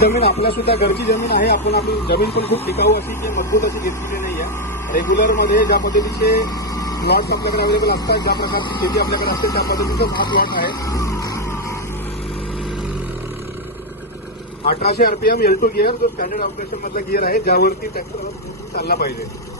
जमीन आपल्या सुद्धा घरची जमीन आहे. आपण आपली जमीन पण खूप टिकाऊ अशी की मजबूत अशी घेतलेली नाही आहे. रेग्युलरमध्ये ज्या पद्धतीचे प्लॉट्स आपल्याकडे अवेलेबल असतात, ज्या प्रकारची शेती आपल्याकडे असते त्या पद्धतीचाच हा प्लॉट आहे. 1800 RPM L2 गिअर जो स्टँडर्ड ऑपरेशन मधला गिअर आहे, ज्यावरती ट्रॅक्टर चालला पाहिजे.